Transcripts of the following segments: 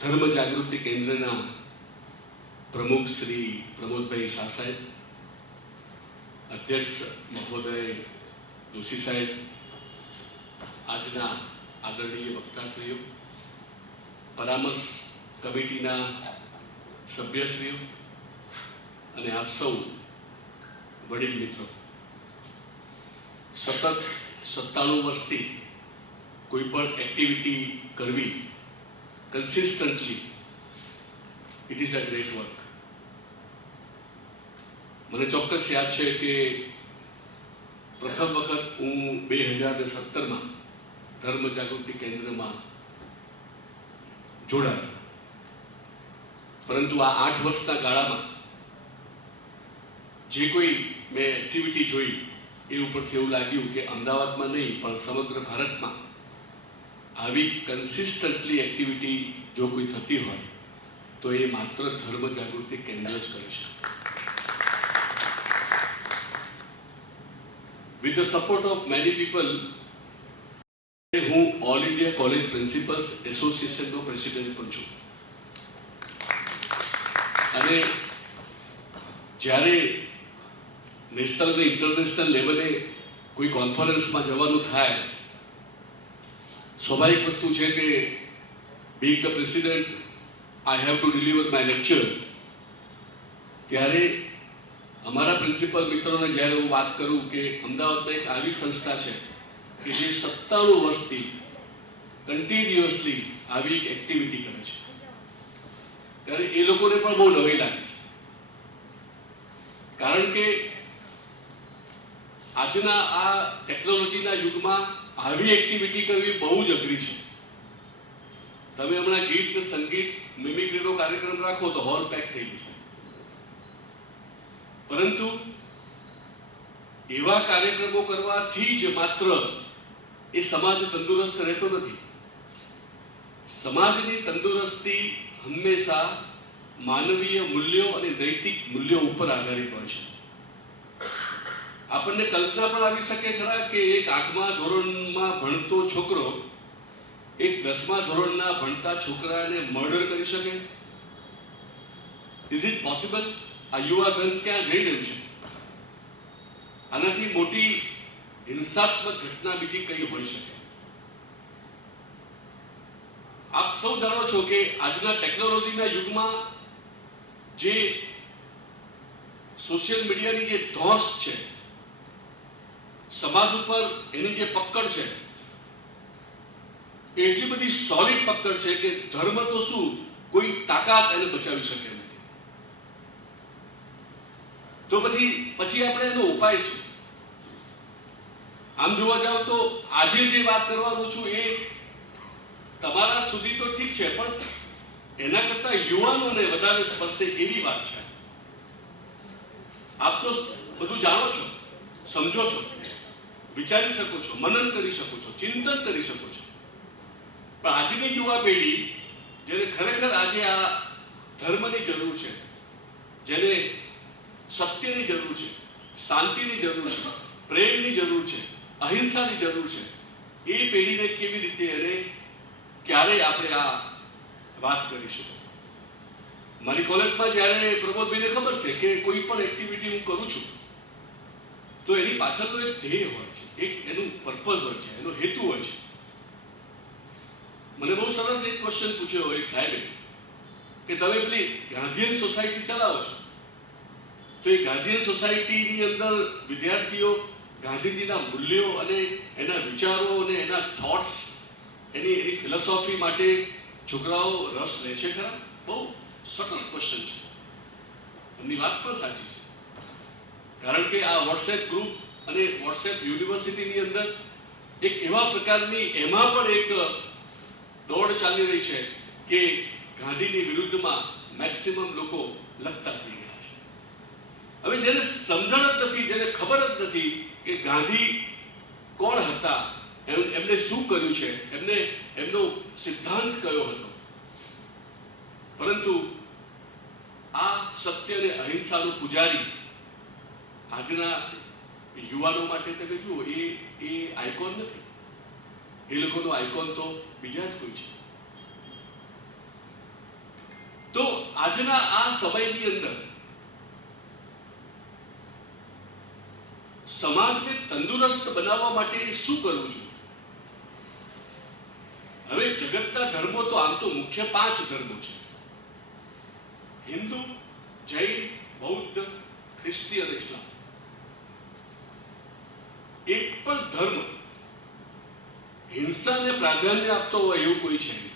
ધર્મ જાગૃતિ કેન્દ્રના પ્રમુખ શ્રી પ્રમોદભાઈ શાહ સાહેબ, અધ્યક્ષ મહોદય જોશી સાહેબ, આજના આદરણીય વક્તાશ્રીઓ, પરામર્શ કમિટીના સભ્યશ્રીઓ અને આપ સૌ વડીલ મિત્રો, સતત 97 વર્ષથી કોઈ પણ એક્ટિવિટી કરવી consistently, it is a great work. મને ચોક્કસ યાદ છે કે પ્રથમ વખત હું 2017માં ધર્મ જાગૃતિ કેન્દ્રમાં જોડાયો, પરંતુ આ 8 વર્ષના ગાળામાં જે કોઈ મેં એક્ટિવિટી જોઈ એ ઉપરથી એવું લાગ્યું કે અમદાવાદમાં નહીં પણ સમગ્ર ભારતમાં આવી કન્સિસ્ટન્ટલી એક્ટિવિટી જો કોઈ થતી હોય તો એ માત્ર ધર્મ જાગૃતિ કેન્દ્ર જ કરી શકે. With the support of many people, હું ઓલ ઇન્ડિયા કોલેજ પ્રિન્સિપલ્સ એસોસિએશનનો પ્રેસિડેન્ટ પણ છું. અને જ્યારે નેશનલ અને ઇન્ટરનેશનલ લેવલે કોઈ કોન્ફરન્સમાં જવાનું થાય, સ્વાભાવિક વસ્તુ છે કે being the president I have to deliver my lecture. ત્યારે અમારા પ્રિન્સિપલ મિત્રોને જ્યારે હું વાત કરું કે અમદાવાદમાં એક આવી સંસ્થા છે કે જે 97 વર્ષથી કન્ટિન્યુઅસલી આવી એક એક્ટિવિટી કરે છે, ત્યારે એ લોકોને પણ બહુ નવાઈ લાગે છે. કારણ કે આજના આ ટેકનોલોજીના યુગમાં આવી એક્ટિવિટી કરવી બહુ જ અઘરી છે. તમે હમણાં ગીત, સંગીત, મિમિક્રીનો કાર્યક્રમ રાખો તો હોલ પેક થઈ જશે, પરંતુ એવા કાર્યક્રમો કરવાથી જ માત્ર એ સમાજ તંદુરસ્ત રહેતો નથી. સમાજની તંદુરસ્તી હંમેશા માનવીય મૂલ્યો અને નૈતિક મૂલ્યો ઉપર આધારિત હોય છે. આપણને કલ્પના પણ આવી શકે ખરા કે એક 8મા ધોરણમાં ભણતો છોકરો એક 10મા ધોરણના ભણતા છોકરાને મર્ડર કરી શકે? Is it possible? આ યુવાધન ક્યાં જઈ રહ્યું છે? આનાથી મોટી હિંસાત્મક ઘટના બીજી કઈ હોઈ શકે? આપ સૌ જાણો છો કે આજના ટેકનોલોજીના યુગમાં જે સોશિયલ મીડિયાની જે ધોસ છે, સમાજ ઉપર એની જે પકડ છે, એટલી બધી સોલિડ પકડ છે કે ધર્મ તો શું, કોઈ તાકાત એને બચાવી શકે નથી. તો પછી આપણે એનો ઉપાય શું? આમ જોવા જાવ તો આજે જે વાત કરવાનું છું એ તમારા સુધી તો ઠીક છે, પણ એના કરતા યુવાનોને વધારે સ્પર્શે એવી વાત છે. આપ તો બધું જાણો છો, સમજો છો, વિચારી શકો છો, મનન કરી શકો છો, ચિંતન કરી શકો છો, પણ આજની યુવા પેઢી જેને ખરેખર આજે આ ધર્મની જરૂર છે, જેને સત્યની જરૂર છે, શાંતિની જરૂર છે, પ્રેમની જરૂર છે, અહિંસાની જરૂર છે, એ પેઢીને કેવી રીતે અને ક્યારે આપણે આ વાત કરીશું? મારી કોલેજમાં જ્યારે પ્રમોદભાઈને ખબર છે કે કોઈ પણ એક્ટિવિટી હું કરું છું તો એની પાછળનો એક ધ્યેય હોય છે, એક એનું પર્પઝ હોય છે, એનો હેતુ હોય છે. મને બહુ સરસ એક ક્વેશ્ચન પૂછ્યો એક સાહેબે કે તમે પેલી ગાંધીયન સોસાયટી ચલાવો છો, તો એ ગાંધીયન સોસાયટીની અંદર વિદ્યાર્થીઓ ગાંધીજીના મૂલ્યો અને એના વિચારો અને એના થોટ્સ, એની ફિલોસોફી માટે છોકરાઓ રસ લે છે ખરા? બહુ સટલ ક્વેશ્ચન છે. એમની વાત પણ સાચી છે, કારણ કે આ વોટ્સએપ ગ્રુપ અને વોટ્સએપ યુનિવર્સિટીની અંદર એક એવા પ્રકારની એમાં પણ એક દોડ ચાલી રહી છે કે ગાંધીની વિરુદ્ધમાં મેક્સિમમ લોકો લખતા થઈ ગયા છે. હવે જેને સમજણ જ નથી, જેને ખબર જ નથી કે ગાંધી કોણ હતા, એમને શું કર્યું છે, એમનો સિદ્ધાંત કયો હતો, પરંતુ આ સત્ય અને અહિંસાનો પૂજારી આજના યુવાનો માટે તમે જુઓ એ આઇકોન નથી. એ લોકોનો આઇકોન તો બીજા જ કોઈ છે. આજના આ સમયની અંદર સમાજને તંદુરસ્ત બનાવવા માટે શું કરવું જોઈએ? હવે જગતના ધર્મો તો આમ તો મુખ્ય 5 ધર્મો છે: હિન્દુ, જૈન, બૌદ્ધ, ખ્રિસ્તી અને ઇસ્લામ. એક પણ ધર્મ હિંસાને પ્રાધાન્ય આપતો હોય એવું કોઈ છે નહીં.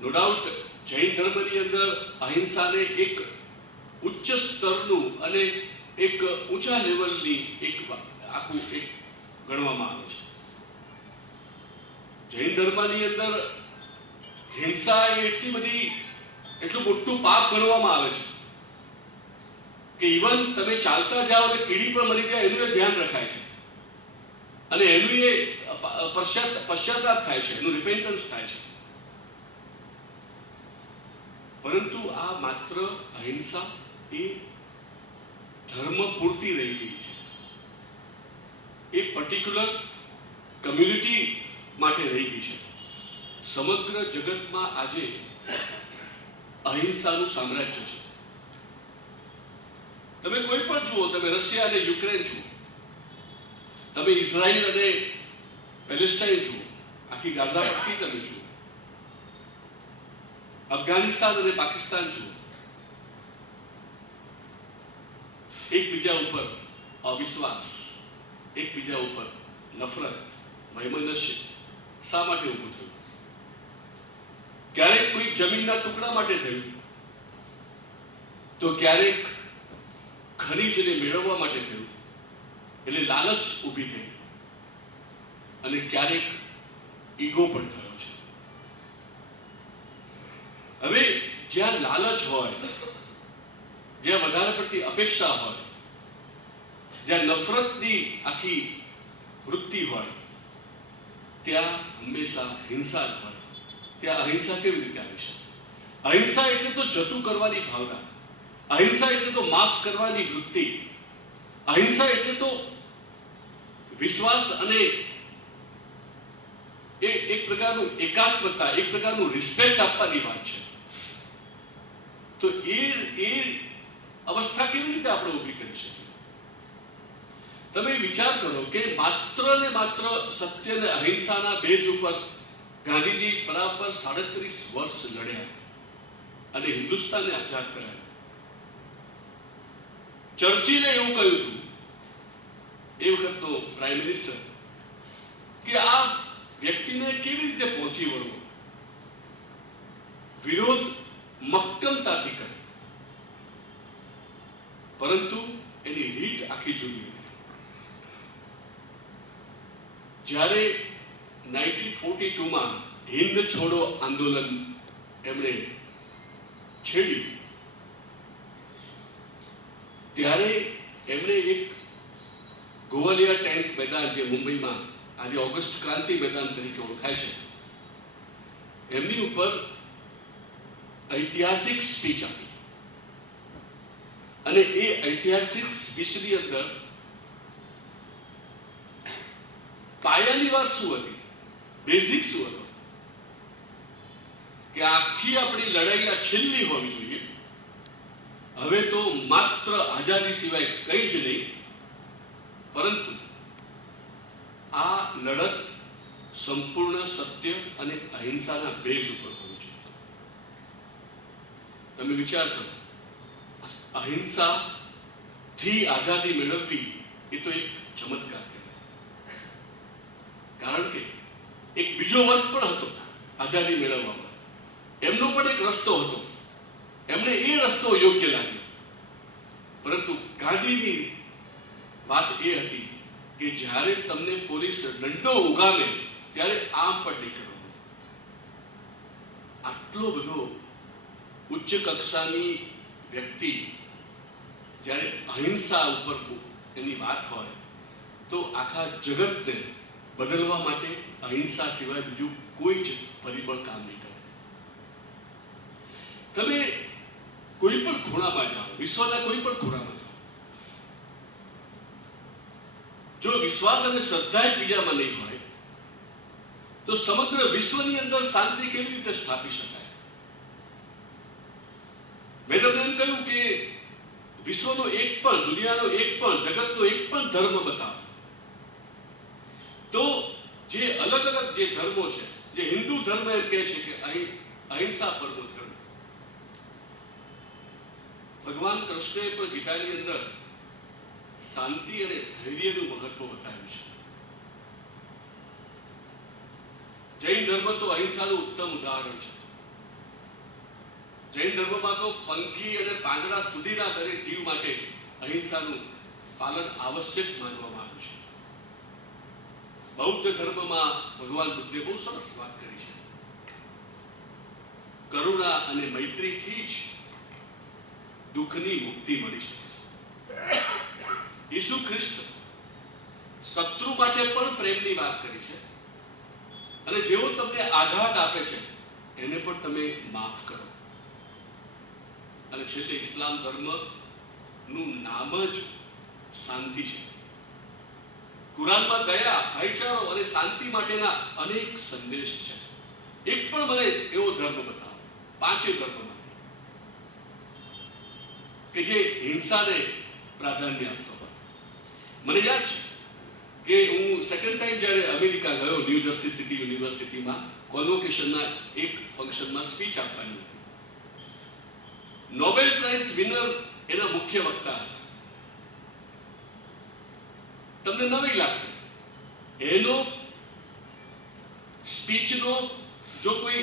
નો ડાઉટ જૈન ધર્મની અંદર અહિંસાને એક ઉચ્ચ સ્તરનું અને એક ઊંચા લેવલની એક આખું એક ગણવામાં આવે છે. જૈન ધર્મની અંદર હિંસા એ એટલું મોટું પાપ ગણવામાં આવે છે કે ઇવન તમે ચાલતા જાઓ અને કીડી પણ મરી જાય એનું ધ્યાન રખાય છે અને એનું એ પશ્ચાતાપ થાય છે, એનું રિપેન્ટન્સ થાય છે. પરંતુ આ માત્ર અહિંસા એ ધર્મ પૂરતી રહી ગઈ છે, એ પર્ટિક્યુલર કમ્યુનિટી માટે રહી ગઈ છે. સમગ્ર જગતમાં આજે અહિંસાનું સામ્રાજ્ય છે. તમે કોઈ પણ જુઓ, તમે રશિયા અને યુક્રેન જુઓ, તમે ઇઝરાયલ અને પેલેસ્ટાઇન જુઓ, આખી ગાઝા પટ્ટી તમે જુઓ, અફઘાનિસ્તાન અને પાકિસ્તાન જુઓ, એકબીજા ઉપર અવિશ્વાસ, એકબીજા ઉપર નફરત, વૈમનસ્ય શા માટે ઊભું થયું? ક્યારેક કોઈ જમીનના ટુકડા માટે થયું, તો ક્યારેક ખનીજને મેળવવા માટે થયું, એટલે લાલચ ઊભી થઈ, અને ક્યારેક ઈગો પણ થયો છે. હવે જ્યાં લાલચ હોય, જ્યાં વધારે પડતી અપેક્ષા હોય, જ્યાં નફરતની આખી વૃત્તિ હોય, ત્યાં હંમેશા હિંસા જ હોય. ત્યાં અહિંસા કેવી રીતે આવી શકે? અહિંસા એટલે તો જતું કરવાની ભાવના, અહિંસા એટલે તો માફ કરવાની વૃત્તિ, અહિંસા એટલે તો વિશ્વાસ અને એ એક પ્રકારનું એકાત્મતા, એક પ્રકારનું રિસ્પેક્ટ આપવાની વાત છે. તો એ અવસ્થા કેવી રીતે આપણે ઊભી કરી શકીએ? તમે વિચાર કરો કે માત્ર ને માત્ર સત્ય અને અહિંસાના બેઝ ઉપર ગાંધીજી બરાબર 37 વર્ષ લડ્યા અને હિન્દુસ્તાનને આઝાદ કરાવ્યું. ચર્ચિલે એવું કહ્યું હતું, એ વખતનો પ્રાઇમ મિનિસ્ટર, કે આ વ્યક્તિને કેવી રીતે પહોંચી વળવો? વિરોધ મક્કમતાથી કરે, પરંતુ એની રીત આખી જુદી હતી. જ્યારે 1942માં હિન્દ છોડો આંદોલન એમણે છેડ્યું, ત્યારે એમણે એક ગોવાલિયા ટેન્ક મેદાન, જે મુંબઈમાં આજે ઓગસ્ટ ક્રાંતિ મેદાન તરીકે ઓળખાય છે, એમની ઉપર ઐતિહાસિક સ્પીચ આપી. અને એ ઐતિહાસિક સ્પીચની અંદર પાયાની વાત શું હતી, બેઝિક શું હતો, કે આખી આપણી લડાઈ આ છેલ્લી હોવી જોઈએ. હવે તો માત્ર આઝાદી સિવાય કંઈ જ નહીં, પરંતુ આ લડત સંપૂર્ણ સત્ય અને અહિંસાના બેઝ ઉપર હોવી જોઈએ. તમે વિચાર કરો, અહિંસાથી આઝાદી મેળવવી એ તો એક ચમત્કાર કહેવાય. કારણ કે એક બીજો વર્ગ પણ હતો આઝાદી મેળવવામાં, એમનો પણ એક રસ્તો હતો, એમને એ રસ્તો યોગ્ય લાગ્યો. પરંતુ ગાંધીની વાત એ હતી કે જ્યારે તમને પોલીસ દંડો ઉગામે ત્યારે આમ પણ નહીં કરવાનું. આટલો બધો ઉચ્ચ કક્ષાની વ્યક્તિ જ્યારે અહિંસા ઉપર એની વાત હોય, તો આખા જગતને બદલવા માટે અહિંસા સિવાય બીજું કોઈ જ પરિબળ કામ નહીં કરે. તમે કોઈ પણ ખૂણામાં જાઓ, વિશ્વના કોઈ પણ ખૂણામાં જાઓ, જો વિશ્વાસ અને શ્રદ્ધા એકબીજામાં નહીં હોય, તો સમગ્ર વિશ્વની અંદર શાંતિ કેવી રીતે સ્થાપી શકાય? મેં તમને એમ કહ્યું કે વિશ્વનો એક પણ, દુનિયાનો એક પણ, જગતનો એક પણ ધર્મ બતાવો તો જે અલગ અલગ જે ધર્મો છે, જે હિન્દુ ધર્મ એમ કહે છે કે અહિંસા પરનો ધર્મ, ભગવાન કૃષ્ણએ પણ ગીતાની અંદર શાંતિ અને ધૈર્યનું મહત્વ બતાવ્યું છે. જૈન ધર્મ તો અહિંસાનું ઉત્તમ ઉદાહરણ છે. જૈન ધર્મમાં તો પંખી અને પાંદડા સુધીના દરેક જીવ માટે અહિંસાનું પાલન આવશ્યક માનવામાં આવ્યું છે. બૌદ્ધ ધર્મમાં ભગવાન બુદ્ધે બહુ સરસ વાત કરી છે. કરુણા અને મૈત્રીથી જ દુઃખની મુક્તિ મળી શકે છે. ઈસુ ખ્રિસ્ત શત્રુ માટે પણ પ્રેમની વાત કરી છે અને જેઓ તમને આઘાત આપે છે એને પણ તમે માફ કરો. અને છેલ્લે ઇસ્લામ ધર્મનું નામ જ શાંતિ છે. કુરાનમાં દયા, ભાઈચારો અને શાંતિ માટેના અનેક સંદેશ છે. એક પણ મને એવો ધર્મ બતાવો, પાંચેય ધર્મમાંથી, કે જે હિંસાને પ્રાધાન્ય આપતો હોય. મને યાદ છે કે હું સેકન્ડ ટાઈમ જ્યારે અમેરિકા ગયો, ન્યૂ જર્સી સિટી યુનિવર્સિટીમાં કોન્વોકેશનના એક ફંક્શનમાં સ્પીચ આપવાની હતી. નોબેલ પ્રાઇઝ વિનર એના મુખ્ય વક્તા હતા. તમને નવાઈ લાગશે, એનો સ્પીચનો જો કોઈ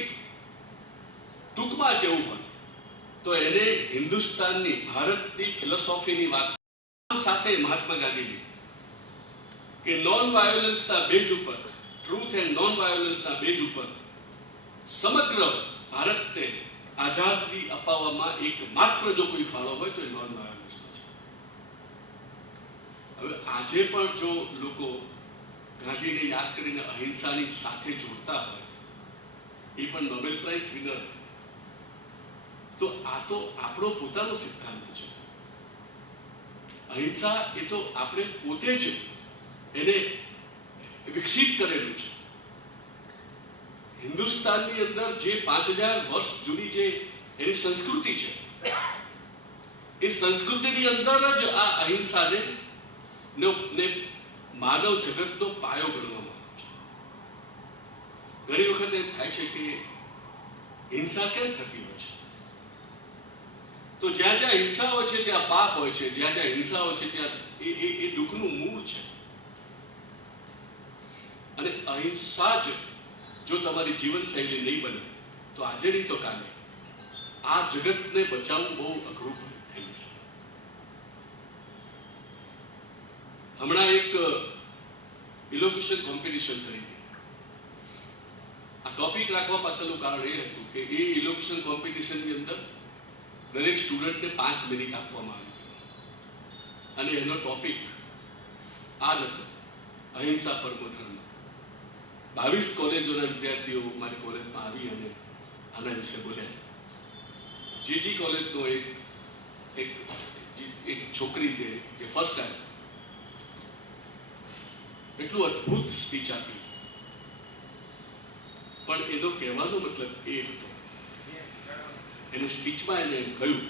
ટૂંકમાં કેવું હોય તો એને હિન્દુસ્તાનની, ભારતની ફિલોસોફીની વાત સાથે મહાત્મા ગાંધીની કે નોન વાયોલન્સના બેઝ ઉપર, ટ્રુથ એન્ડ નોન વાયોલન્સના બેઝ ઉપર સમગ્ર ભારતને આઝાદી અપાવવામાં એક માત્ર જો કોઈ ફાળો હોય તો એ નોન વાયોલન્સનો છે. હવે આજે પણ જો લોકો ગાંધીને યાદ કરીને અહિંસાની સાથે જોડતા હોય, એ પણ નોબેલ પ્રાઇઝ વિનર, તો આ તો આપણો પોતાનો સિદ્ધાંત છે. અહિંસા એ તો આપણે પોતે જ એને વિકસિત કરેલું છે. હિન્દુસ્તાનની અંદર જે 5000 વર્ષ જૂની જે એની સંસ્કૃતિ છે, એ સંસ્કૃતિની અંદર જ આ અહિંસાને માનવ જગતનો પાયો ગણવામાં આવે છે. ઘણી વખત એમ થાય છે કે હિંસા કેમ થતી હોય છે? તો જ્યાં જ્યાં હિંસા હોય છે ત્યાં પાપ હોય છે, જ્યાં જ્યાં હિંસા હોય છે ત્યાં એ દુઃખનું મૂળ છે. અને અહિંસા જ જો તમારી જીવનશૈલી નહીં બને તો આજે નહીં તો કાલે આ જગતને બચાવવું બહુ અઘરું થઈ જશે. હમણાં એક ઇલોક્યુશન કોમ્પિટિશન કરી હતી. આ ટોપિક રાખવા પાછળનું કારણ એ હતું કે એ ઇલોક્યુશન કોમ્પિટિશનની અંદર દરેક સ્ટુડન્ટને 5 મિનિટ આપવામાં આવી હતી અને એનો ટોપિક આ જ હતો, અહિંસા પરમો ધર્મ. 22 કોલેજોના વિદ્યાર્થીઓ મારી કોલેજમાં આવી અને આના વિશે બોલ્યા. જીજી કોલેજનો એક છોકરી જે ફર્સ્ટ ટાઈમ એટલું અદ્ભુત સ્પીચ આપી, પણ એનો કહેવાનો મતલબ એ હતો, એને સ્પીચમાં એને એમ કહ્યું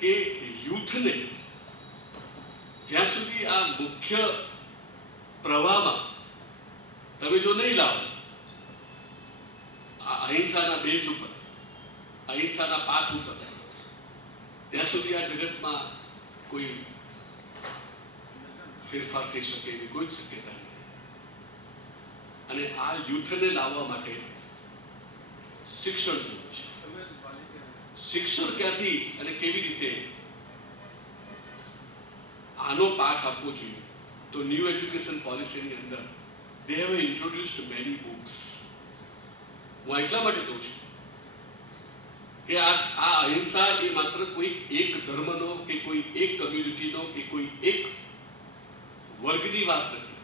કે યુથને જ્યાં સુધી આ મુખ્ય પ્રવાહમાં તમે જો નહીં લાવો, આ અહિંસાના બેઝ ઉપર, અહિંસાના પાથ ઉપર, ત્યાં સુધી આ જગતમાં કોઈ ફેરફાર થઈ શકે એવી કોઈ જ શક્યતા નથી. અને આ યુથને લાવવા માટે શિક્ષણ જરૂર છે. શિક્ષણ ક્યાંથી અને કેવી રીતે આનો પાઠ આપવો જોઈએ? તો ન્યૂ એજ્યુકેશન પોલિસીની અંદર they have introduced many books. હું એટલા માટે કહું છું કે આ અહિંસા એ માત્ર કોઈ એક ધર્મનો કે કોઈ એક કમ્યુનિટીનો કે કોઈ એક વર્ગની વાત નથી.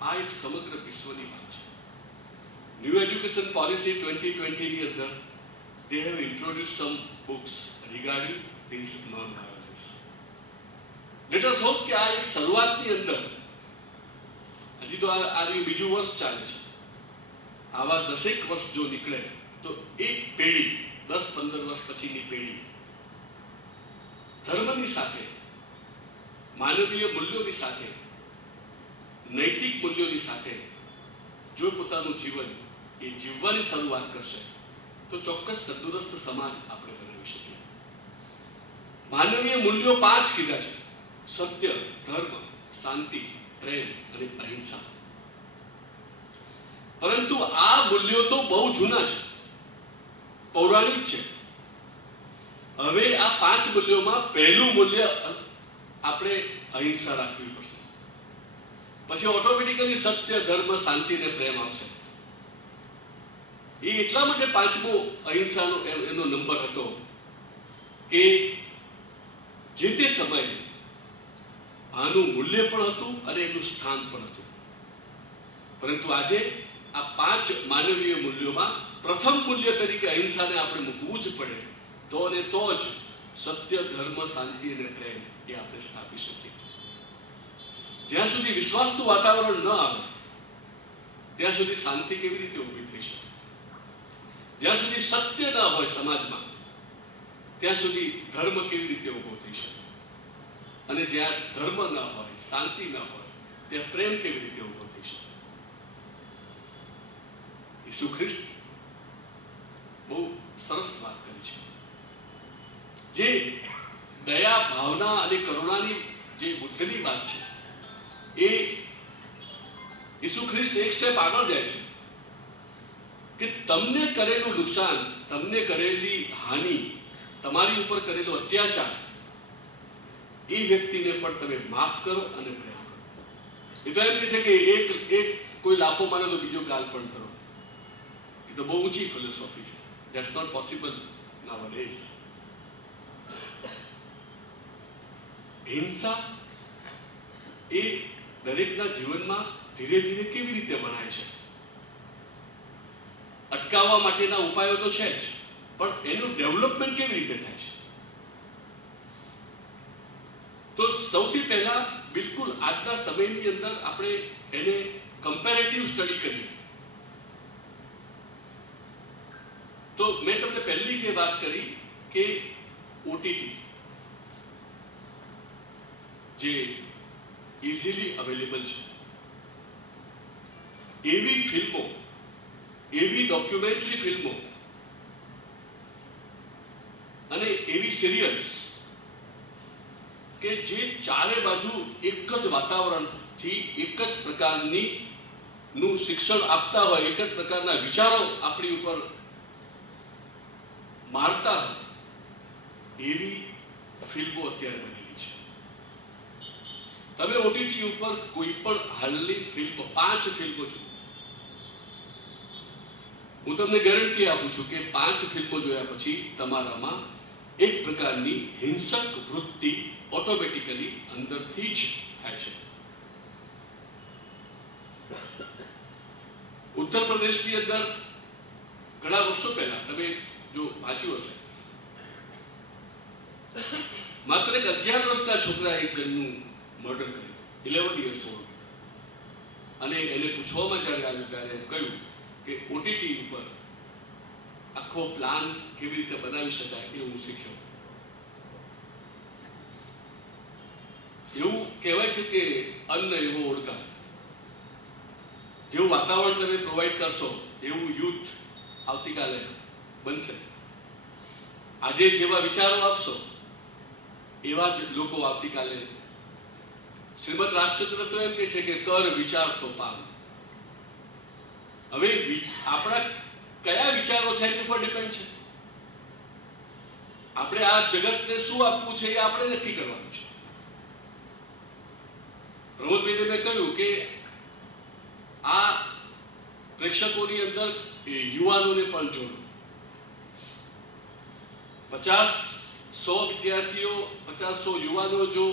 આ એક સમગ્ર વિશ્વની વાત છે. ન્યૂ એજ્યુકેશન પોલિસી 2020 ની અંદર they have introduced some books regarding this non-violence. Let us hope કે આ એક શરૂઆતની અંદર, હજી તો આ બીજું વર્ષ ચાલે છે, આવા 10 વર્ષ જો નીકળે તો એક પેઢી 10-15 વર્ષ પછીની પેઢી ધર્મની સાથે, માનવીય મૂલ્યોની સાથે, નૈતિક મૂલ્યોની સાથે જો પોતાનું જીવન એ જીવવાની શરૂઆત કરશે તો ચોક્કસ તંદુરસ્ત સમાજ આપણે બનાવી શકીએ. માનવીય મૂલ્યો 5 કીધા છે: સત્ય, ધર્મ, શાંતિ, પ્રેમ અને અહિંસા. પરંતુ આ મૂલ્યો તો બહુ જૂના છે, પૌરાણિક છે. હવે આ 5 મૂલ્યોમાં પહેલું મૂલ્ય આપણે અહિંસા રાખવી પડશે. પછી ઓટોમેટિકલી સત્ય, ધર્મ, શાંતિ અને પ્રેમ આવશે. એ એટલા માટે 5મો અહિંસાનો એનો નંબર હતો કે જે તે સમયે આનું મૂલ્ય પણ હતું અને એનું સ્થાન પણ હતું. પરંતુ આજે આ 5 માનવીય મૂલ્યોમાં પ્રથમ મૂલ્ય તરીકે અહિંસાને આપણે મૂકવું જ પડે, તો અને તો જ સત્ય, ધર્મ, શાંતિ અને પ્રેમ એ આપણે સ્થાપી શકીએ. જ્યાં સુધી વિશ્વાસનું વાતાવરણ ન આવે ત્યાં સુધી શાંતિ કેવી રીતે ઊભી થઈ શકે? જ્યાં સુધી સત્ય ન હોય સમાજમાં ત્યાં સુધી ધર્મ કેવી રીતે ઊભો થઈ શકે? અને જ્યાં ધર્મ ન હોય, શાંતિ ન હોય, ત્યાં પ્રેમ કેવી રીતે ઊભો થઈ શકે? ઈસુ ખ્રિસ્ત બહુ સરસ વાત કરી છે. જે દયા, ભાવના અને કરુણાની જે બુદ્ધની વાત છે એ ઈસુ ખ્રિસ્ત એક સ્ટેપ આગળ જાય છે કે તમને કરેલું નુકસાન, તમને કરેલી હાનિ, તમારી ઉપર કરેલો અત્યાચાર એ વ્યક્તિને પણ તમે માફ કરો અને પ્રેમ કરો. એ તો એમ કહે છે કે એક કોઈ લાફો મારે તો બીજો ગાલ પણ ધરો. એ તો બહુ ઊંચી ફિલોસોફી છે. That's not possible nowadays. હિંસા એ દરેકના જીવનમાં ધીરે ધીરે કેવી રીતે વણાય છે? અટકાવવા માટેના ઉપાયો તો છે જ, પણ એનું ડેવલપમેન્ટ કેવી રીતે થાય છે? તો સૌથી પહેલા બિલકુલ આજના સમયની અંદર આપણે એને કમ્પેરેટિવ સ્ટડી કરીએ તો મેં તમને પહેલી જે વાત કરી કે ઓટીટી જે ઇઝીલી અવેલેબલ છે, એવી ફિલ્મો, એવી ડોક્યુમેન્ટરી ફિલ્મો અને એવી સિરિયલ્સ કે જે ચારે બાજુ એક જ વાતાવરણથી એક જ પ્રકારની નું શિક્ષણ આપતા હોય, એક જ પ્રકારના વિચારો આપણી ઉપર મારતા હોય, એવી ફિલ્મો અત્યારે બનેલી છે. તમે ઓટીટી ઉપર કોઈ પણ હાલની ફિલ્મ, 5 ફિલ્મો જુઓ, હું તમને ગેરંટી આપું છું કે 5 ફિલ્મો જોયા પછી તમારામાં એક પ્રકારની હિંસક વૃત્તિ ઓટોમેટિકલી અંદરથી જ થાય છે. ઉત્તર પ્રદેશની અંદર ઘણા વર્ષો પહેલા તમે જો વાંચ્યું હશે, માત્ર એક 11 વર્ષના છોકરા એક જણનું મર્ડર કર્યું, 11 years old. અને એને પૂછવામાં જ્યારે આવ્યું ત્યારે કહ્યું કે ઓટીટી ઉપર આખો પ્લાન કેવી રીતે બનાવી શકાય એ હું શીખ્યો. એવું કહેવાય છે કે અન્ન એવો ઓળખાય, જેવું વાતાવરણ તમે પ્રોવાઈડ કરશો એવું યુથ આવતીકાલે બનશે. આજે જેવા વિચારો આપશો એવા જ લોકો આવતીકાલે. શ્રીમદ રાજચંદ્ર તો એમ કહે છે કે કર વિચાર તો પામ. હવે આપણા કયા વિચારો છે એની ઉપર ડિપેન્ડ છે. આપણે આ જગતને શું આપવું છે એ આપણે નક્કી કરવાનું છે. પ્રમોદભાઈને મેં કહ્યું કે આ પ્રેક્ષકોની અંદર યુવાનોને પણ જોડો. 50-100 વિદ્યાર્થીઓ, 50-100 યુવાનો જો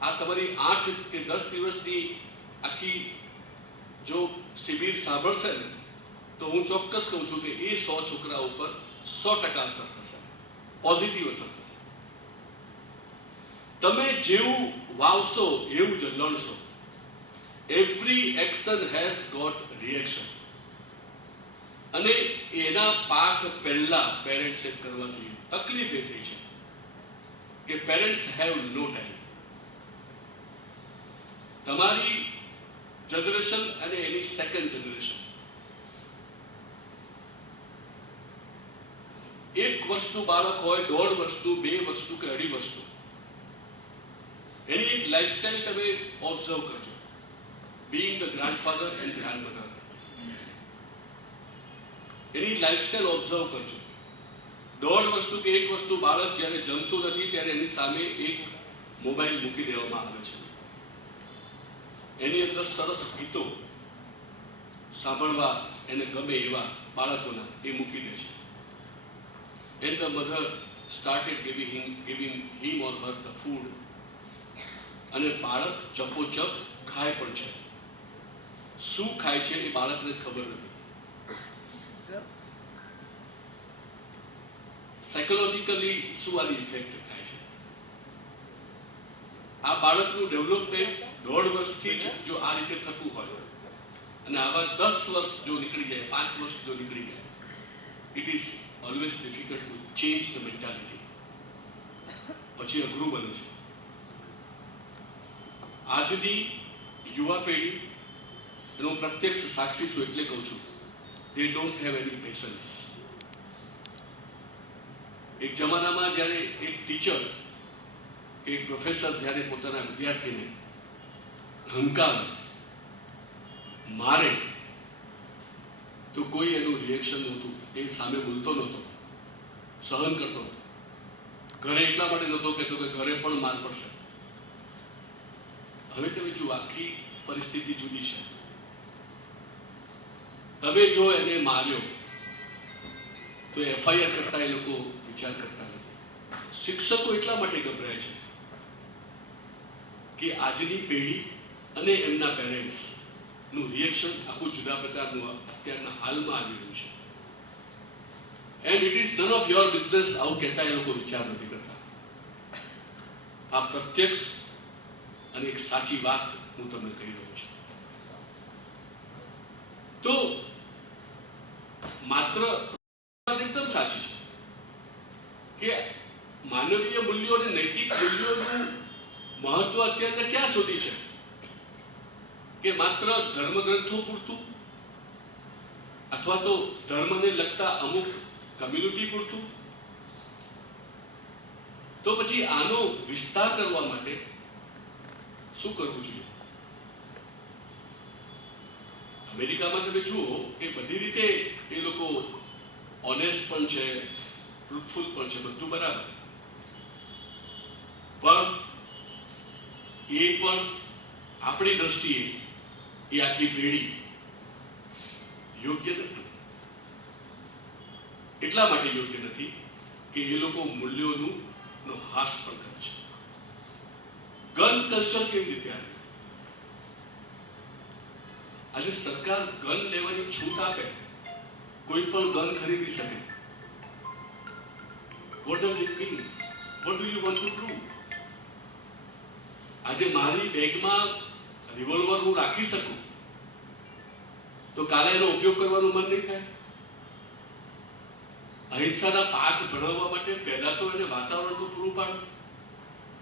આ તમારી 8 કે 10 દિવસની આખી જો શિબિર સાંભળશે ને તો હું ચોક્કસ કહું છું કે એ 100 છોકરા ઉપર 100% અસર થશે, પોઝિટિવ અસર થશે. તમે જેવું વાવશો એવું જ લણશો. Every action has got reaction. અને એના પાઠ પહેલા પેરેન્ટ્સે કરવા જોઈએ. તકલીફ એ થઈ છે કે પેરેન્ટ્સ હેવ નો ટાઈમ. તમારી જનરેશન અને એની સેકન્ડ જનરેશન, એક વર્ષનું બાળક હોય, 1.5 વર્ષનું, 2 વર્ષનું કે 2.5 વર્ષનું, એની એક લાઈફસ્ટાઈલ તમે ઓબ્ઝર્વ કરજો. Being the grandfather and grandmother, any lifestyle observe કરજો. 1.5 વર્ષનું કે 1 વર્ષનું બાળક જ્યારે જમતું નથી ત્યારે એની સામે એક મોબાઈલ મૂકી દેવામાં આવે છે. એની અંદર સરસ ગીતો સાંભળવા એને ગમે એવા બાળકોના એ મૂકી દે છે. And the mother started giving him or her the food. અને બાળક ચપોચપ ખાય પણ છે. શું ખાય છે એ બાળકને જ ખબર નથી. સાયકોલોજીકલી શું આની ઇફેક્ટ થાય છે? આ બાળકનું ડેવલપમેન્ટ 1.5 વર્ષથી જ જો આ રીતે થતું હોય અને આવા 10 વર્ષ જો નીકળી જાય, 5 વર્ષ જો નીકળી જાય, it is always difficult to change the mentality. પછી અઘરું બને છે. આજની યુવા પેઢી, એનો પ્રત્યક્ષ સાક્ષી છું એટલે કહું છું, they don't have any patience. એક જમાનામાં જ્યારે એક ટીચર કે એક પ્રોફેસર જ્યારે પોતાના વિદ્યાર્થીને ધમકાવે, મારે, તો કોઈ એનું રિએક્શન નહોતું. એ સામે બોલતો નહોતો, સહન કરતો હતો. ઘરે એટલા માટે નહોતો કહેતો કે ઘરે પણ માર પડશે. હવે તમે જુઓ, આખી પરિસ્થિતિ જુદી છે. તમે જો એને માર્યો તો FIR કરતા એ લોકો વિચાર કરતા નથી. શિક્ષકો એટલા માટે ગભરાય છે કે આજની પેઢી અને એમના પેરેન્ટ્સ નું રિએક્શન આખું જુદા પ્રકારનું અત્યારના હાલમાં આવી રહ્યું છે. And it is none of your business આવું કહેતા એ લોકો વિચાર નથી કરતા. આ પ્રત્યક્ષ અને એક સાચી વાત હું તમને કહી રહ્યો છું. તો માત્ર એકદમ સાચી છે કે માનવીય મૂલ્યો અને નૈતિક મૂલ્યોનું મહત્વ અત્યારે ક્યાં સુધી છે કે માત્ર ધર્મગ્રંથો પૂરતું અથવા તો ધર્મને લગતા અમુક કમ્યુનિટી પૂરતું? તો પછી આનો વિસ્તાર કરવા માટે શું કરવું જોઈએ? અમેરિકામાં તમે જુઓ કે બધી રીતે એ લોકો ઓનેસ્ટ પણ છે, ટ્રુથફુલ પણ છે, બધું બરાબર, પણ એ પણ આપણી દ્રષ્ટિએ એ આખી પેઢી યોગ્ય નથી. એટલા માટે યોગ્ય નથી કે એ લોકો મૂલ્યોનું હાસ પણ કરે છે. ગન કલ્ચર કેવી રીતે આવી? આજે સરકાર ગન લેવાની છૂટ આપે, કોઈ પણ ગન ખરીદી શકે. What does it mean? What do you want to prove? આજે મારી બેગમાં રિવોલ્વર હું રાખી શકું તો કાલે એનો ઉપયોગ કરવાનું મન નહીં થાય? અહિંસાના પાઠ ભણાવવા માટે પહેલા તો એને વાતાવરણ તો પૂરું પાડો.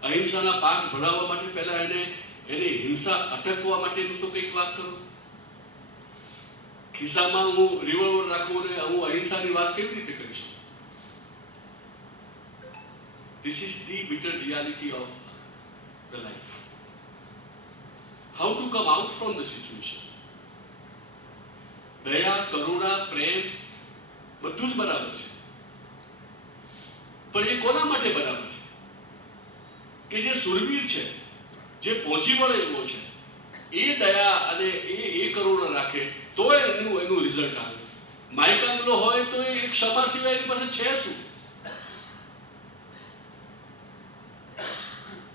અહિંસાના પાઠ ભણાવવા માટે પહેલા એને હિંસા અટકવા માટેનું તો કંઈક વાત કરો. ખિસ્સામાં હું રિવોલ્વર રાખું અને હું અહિંસાની વાત કેવી રીતે કરી શકું? This is the bitter reality of the life. How to come out from the situation? દયા, કરુણા, પ્રેમ બધું જ બરાબર છે, પણ એ કોના માટે બરાબર છે? કે જે સુરવીર છે, જે પહોંચી વળે એવો છે, એ દયા અને એ કરુણા રાખે તો એનું રિઝલ્ટ આવે. માઇકાંગલો હોય તો એ ક્ષમા સિવાય એની પાસે છે શું?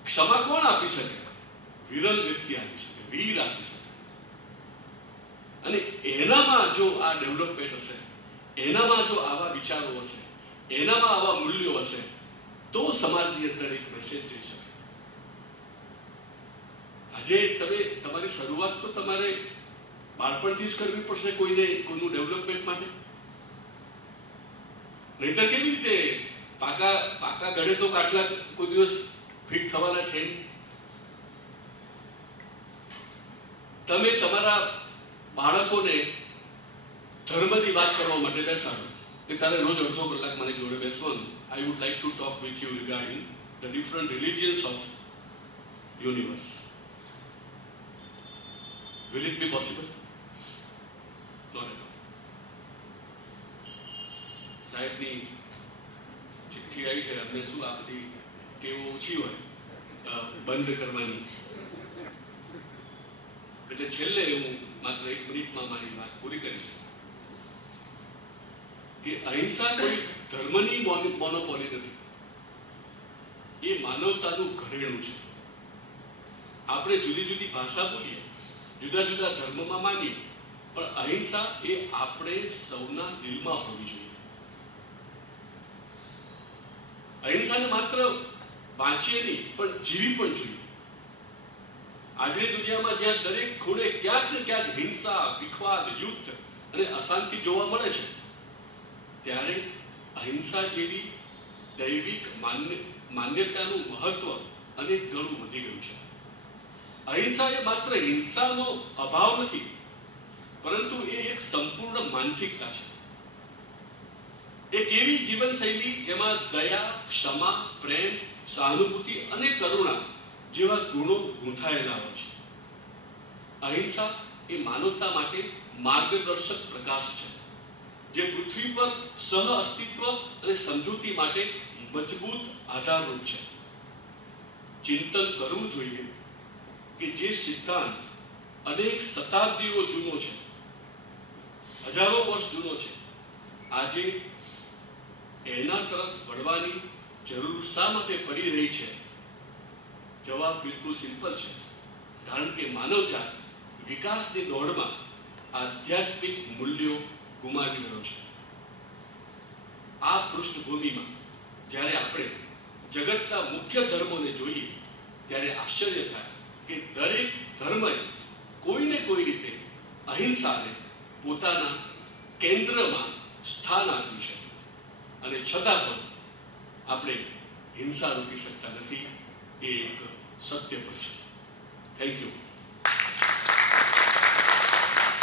ક્ષમા કોણ આપી શકે? વિરલ વ્યક્તિ આપી શકે, વીર આપી શકે. અને એનામાં જો આ ડેવલપમેન્ટ હશે, એનામાં જો આવા વિચારો હશે, એનામાં આવા મૂલ્યો હશે, તો સમાજની અંદર એક મેસેજ જઈ શકે. આજે તમે તમારી શરૂઆત તો તમારે બાળપણથી જ કરવી પડશે કોઈનું ડેવલપમેન્ટ માટે. નહીંતર કેવી રીતે પાકા ગળે તો કાટલા કોઈ દિવસ ફિટ થવાના છે નહીં. તમે તમારા બાળકોને ધર્મની વાત કરવા માટે બેસાડો કે તારે રોજ અડધો કલાક મારી જોડે બેસવાનું. I would like to talk with you regarding the different religions of universe. Will it be possible? Not at all. સાહેબની ચિઠ્ઠી આવી છે. અમને શું આ બધી ટેવો ઓછી હોય બંધ કરવાની, એટલે છેલ્લે હું માત્ર 1 મિનિટમાં મારી વાત પૂરી કરીશ કે અહિંસા કોઈ ધર્મની મોનોપોલી નથી, એ માનવતાનું ઘરેણું છે. આપણે જુદી જુદી ભાષા બોલીએ, જુદા જુદા ધર્મમાં માનીએ, પણ અહિંસા એ આપણે સૌના દિલમાં હોવી જોઈએ. અહિંસાને માત્ર વાંચીએ નહીં પણ જીવી પણ જોઈએ. આજની દુનિયામાં જ્યાં દરેક ખૂણે ક્યાંક ને ક્યાંક હિંસા, વિખવાદ, યુદ્ધ અને અશાંતિ જોવા મળે છે, ત્યારે અહિંસા જેવી દૈવિક માન્યતાનું મહત્વ અનેક ગણું વધી ગયું છે. અહિંસા એ માત્ર હિંસાનો અભાવ નથી, પરંતુ એ એક સંપૂર્ણ માનસિકતા છે. એક એવી જીવનશૈલી જેમાં દયા, ક્ષમા, પ્રેમ, સહાનુભૂતિ અને કરુણા જેવા ગુણો ગૂંથાયેલા હોય છે. અહિંસા એ માનવતા માટે માર્ગદર્શક પ્રકાશ છે, જે પૃથ્વી પર સહ અસ્તિત્વ અને સમજૂતી માટે મજબૂત આધારરૂપ છે. ચિંતન કરવું જોઈએ કે જે સિદ્ધાંત અનેક શતાબ્દીઓ જૂનો છે, હજારો વર્ષ જૂનો છે, આજે એના તરફ વળવાની જરૂર શા માટે પડી રહી છે? જવાબ બિલકુલ સિમ્પલ છે. કારણ કે માનવજાત વિકાસની દોડમાં આધ્યાત્મિક મૂલ્યો ગુમાવી રહ્યો છે. આ પૃષ્ઠભૂમિમાં જ્યારે આપણે જગતના મુખ્ય ધર્મોને જોઈએ, ત્યારે આશ્ચર્ય થાય કે દરેક ધર્મએ કોઈને કોઈ રીતે અહિંસાને પોતાના કેન્દ્રમાં સ્થાન આપ્યું છે. અને છતાં પણ આપણે હિંસા રોકી શકતા નથી, એ એક સત્ય પણ છે. Thank you.